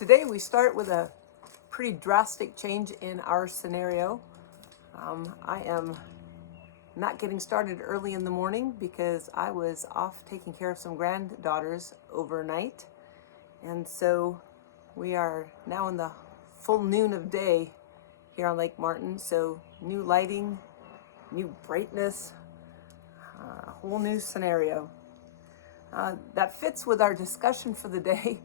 Today we start with a pretty drastic change in our scenario. I am not getting started early in the morning because I was off taking care of some granddaughters overnight. And so we are now in the full noon of day here on Lake Martin. So new lighting, new brightness, a whole new scenario. That fits with our discussion for the day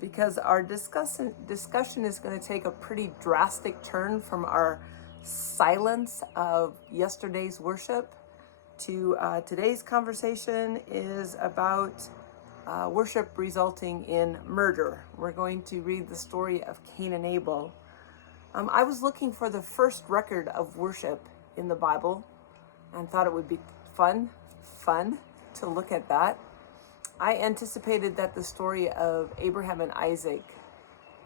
because our discussion is going to take a pretty drastic turn from our silence of yesterday's worship to today's conversation is about worship resulting in murder. We're going to read the story of Cain and Abel. I was looking for the first record of worship in the Bible and thought it would be fun to look at that. I anticipated that the story of Abraham and Isaac,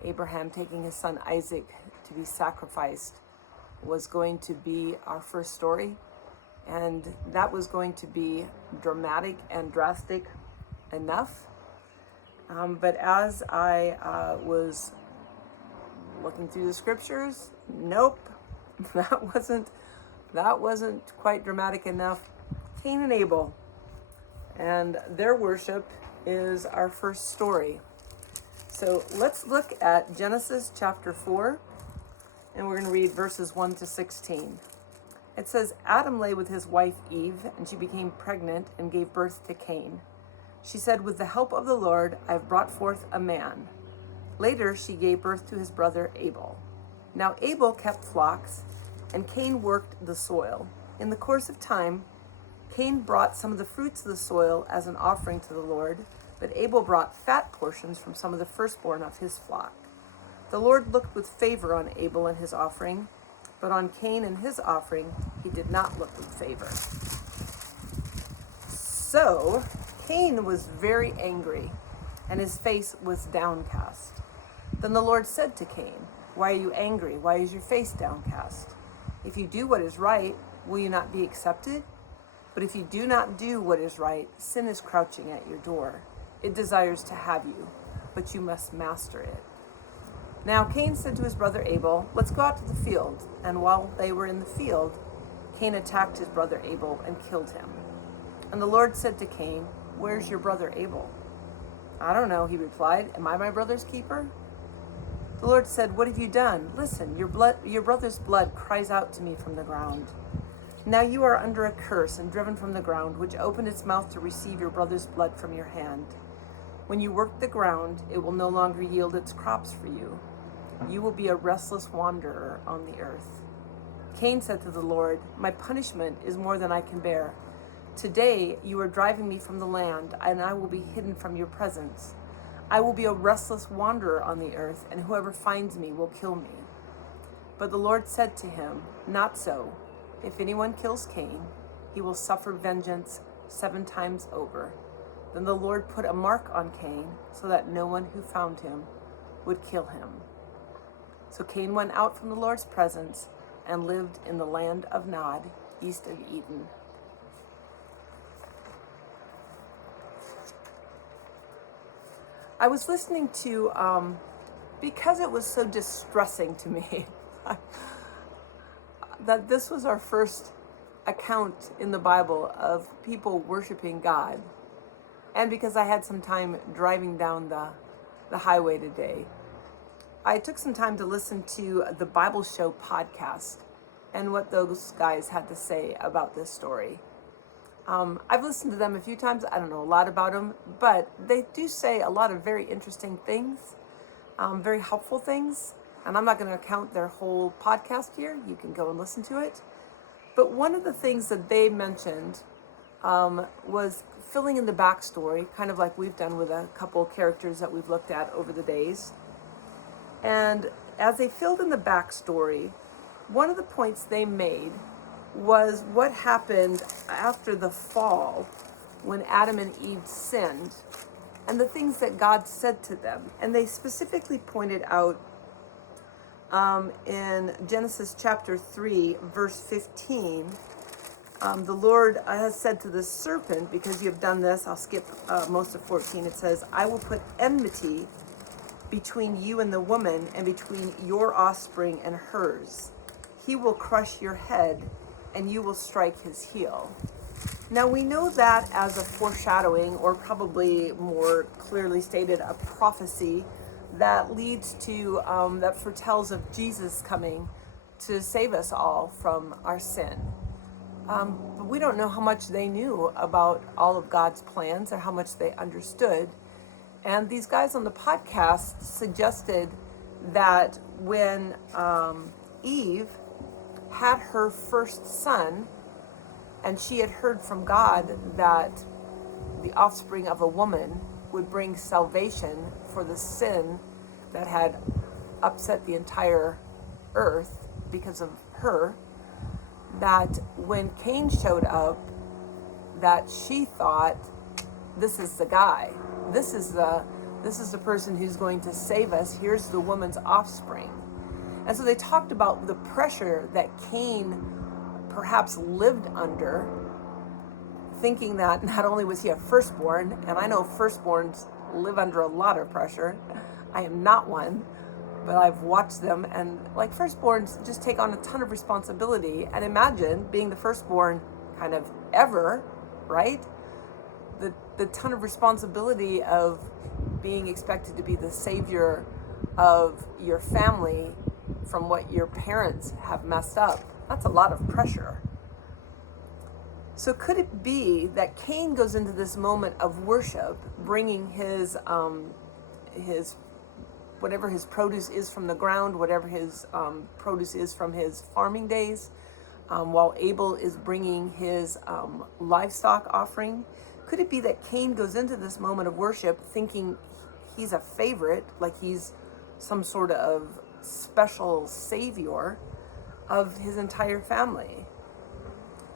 Abraham taking his son Isaac to be sacrificed, was going to be our first story. And that was going to be dramatic and drastic enough. But as I was looking through the scriptures, nope, that wasn't quite dramatic enough. Cain and Abel. And their worship is our first story. So let's look at Genesis chapter 4, and we're going to read verses 1 to 16. It says, Adam lay with his wife Eve, and she became pregnant and gave birth to Cain. She said, with the help of the Lord, I have brought forth a man. Later, she gave birth to his brother Abel. Now Abel kept flocks, and Cain worked the soil. In the course of time, Cain brought some of the fruits of the soil as an offering to the Lord, but Abel brought fat portions from some of the firstborn of his flock. The Lord looked with favor on Abel and his offering, but on Cain and his offering he did not look with favor. So Cain was very angry, and his face was downcast. Then the Lord said to Cain, why are you angry? Why is your face downcast? If you do what is right, will you not be accepted? But if you do not do what is right, sin is crouching at your door. It desires to have you, but you must master it. Now Cain said to his brother Abel, let's go out to the field. And while they were in the field, Cain attacked his brother Abel and killed him. And the Lord said to Cain, where's your brother Abel? I don't know, he replied. Am I my brother's keeper? The Lord said, what have you done? Listen, your brother's blood cries out to me from the ground. Now you are under a curse and driven from the ground, which opened its mouth to receive your brother's blood from your hand. When you work the ground, it will no longer yield its crops for you. You will be a restless wanderer on the earth. Cain said to the Lord, my punishment is more than I can bear. Today you are driving me from the land, and I will be hidden from your presence. I will be a restless wanderer on the earth, and whoever finds me will kill me. But the Lord said to him, not so. If anyone kills Cain, he will suffer vengeance 7 times over. Then the Lord put a mark on Cain so that no one who found him would kill him. So Cain went out from the Lord's presence and lived in the land of Nod, east of Eden. I was listening to, because it was so distressing to me, that this was our first account in the Bible of people worshiping God. And because I had some time driving down the highway today, I took some time to listen to the Bible Show podcast and what those guys had to say about this story. I've listened to them a few times. I don't know a lot about them, but they do say a lot of very interesting things, very helpful things. And I'm not going to count their whole podcast here. You can go and listen to it. But one of the things that they mentioned was filling in the backstory, kind of like we've done with a couple characters that we've looked at over the days. And as they filled in the backstory, one of the points they made was what happened after the fall when Adam and Eve sinned and the things that God said to them. And they specifically pointed out in Genesis chapter 3, verse 15, the Lord has said to the serpent, because you have done this, I'll skip most of 14, it says, I will put enmity between you and the woman, and between your offspring and hers. He will crush your head, and you will strike his heel." Now we know that as a foreshadowing, or probably more clearly stated, a prophecy that leads to, that foretells of Jesus coming to save us all from our sin. But we don't know how much they knew about all of God's plans or how much they understood. And these guys on the podcast suggested that when Eve had her first son, and she had heard from God that the offspring of a woman would bring salvation for the sin that had upset the entire earth because of her, that when Cain showed up, that she thought, this is the guy. This is the person who's going to save us. Here's the woman's offspring. And so they talked about the pressure that Cain perhaps lived under, thinking that not only was he a firstborn, and I know firstborns live under a lot of pressure. I am not one, but I've watched them, and like firstborns just take on a ton of responsibility. And imagine being the firstborn kind of ever, right? The ton of responsibility of being expected to be the savior of your family from what your parents have messed up. That's a lot of pressure. So could it be that Cain goes into this moment of worship, bringing his whatever his produce is from the ground, whatever his produce is from his farming days, while Abel is bringing his livestock offering? Could it be that Cain goes into this moment of worship thinking he's a favorite, like he's some sort of special savior of his entire family?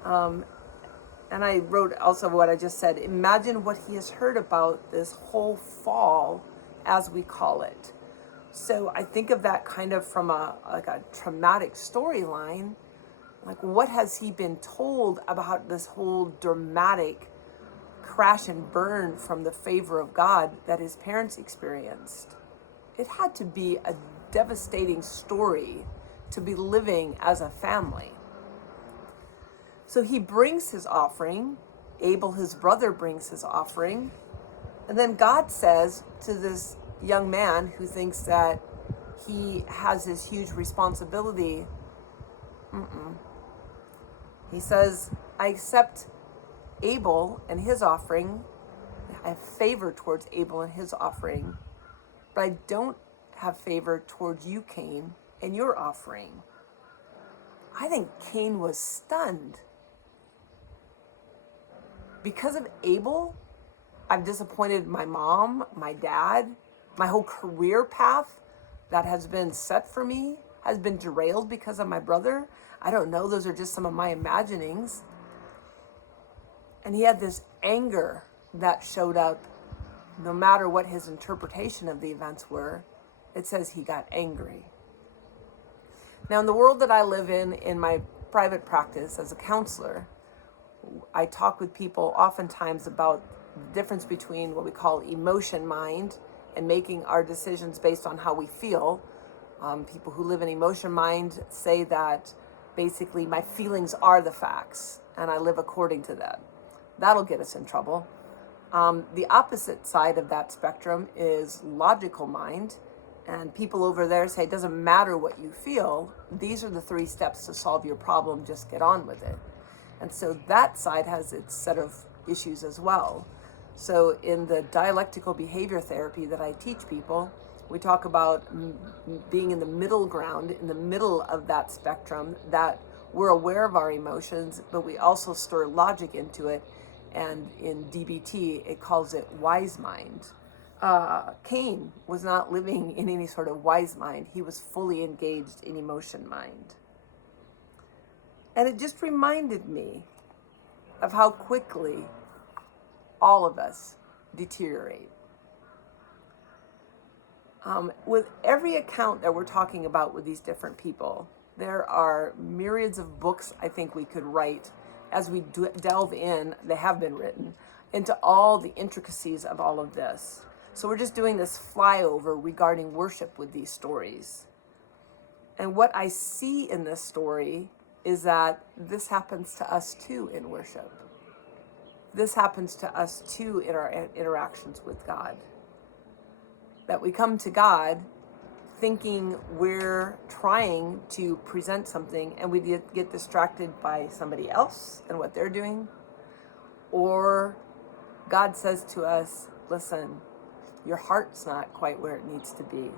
And I wrote also what I just said. Imagine what he has heard about this whole fall, as we call it. So I think of that kind of from a traumatic storyline. Like, what has he been told about this whole dramatic crash and burn from the favor of God that his parents experienced? It had to be a devastating story to be living as a family. So he brings his offering. Abel, his brother, brings his offering. And then God says to this young man who thinks that he has this huge responsibility, he says, I accept Abel and his offering. I have favor towards Abel and his offering, but I don't have favor towards you, Cain, and your offering. I think Cain was stunned. Because of Abel, I've disappointed my mom, my dad, my whole career path that has been set for me has been derailed because of my brother. I don't know, those are just some of my imaginings. And he had this anger that showed up no matter what his interpretation of the events were. It says he got angry. Now, in the world that I live in my private practice as a counselor, I talk with people oftentimes about the difference between what we call emotion mind and making our decisions based on how we feel. People who live in emotion mind say that basically my feelings are the facts and I live according to that. That'll get us in trouble. The opposite side of that spectrum is logical mind, and people over there say it doesn't matter what you feel. These are the 3 steps to solve your problem. Just get on with it. And so that side has its set of issues as well. So in the dialectical behavior therapy that I teach people, we talk about being in the middle ground, in the middle of that spectrum, that we're aware of our emotions, but we also stir logic into it. And in DBT, it calls it wise mind. Cain was not living in any sort of wise mind. He was fully engaged in emotion mind. And it just reminded me of how quickly all of us deteriorate. With every account that we're talking about with these different people, there are myriads of books I think we could write as we delve in, they have been written, into all the intricacies of all of this. So we're just doing this flyover regarding worship with these stories. And what I see in this story is that this happens to us too in worship. This happens to us too in our interactions with God. That we come to God thinking we're trying to present something and we get distracted by somebody else and what they're doing. Or God says to us, listen, your heart's not quite where it needs to be.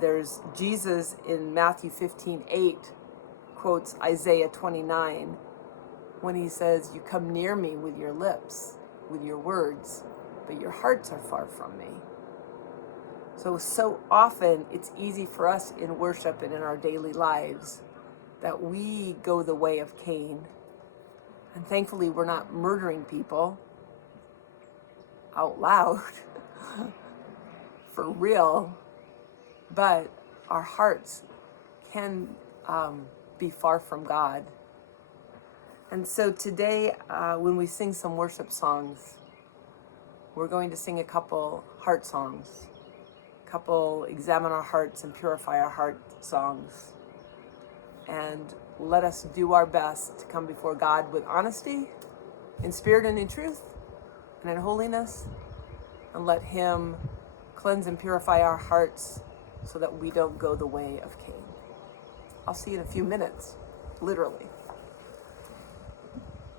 There's Jesus in Matthew 15:8 quotes Isaiah 29 when he says, you come near me with your lips, with your words, but your hearts are far from me. So often it's easy for us in worship and in our daily lives that we go the way of Cain. And thankfully we're not murdering people out loud for real, but our hearts can be far from God. And so today, when we sing some worship songs, we're going to sing a couple heart songs, a couple examine our hearts and purify our heart songs. And let us do our best to come before God with honesty, in spirit and in truth, and in holiness, and let Him cleanse and purify our hearts so that we don't go the way of Cain. I'll see you in a few minutes, literally.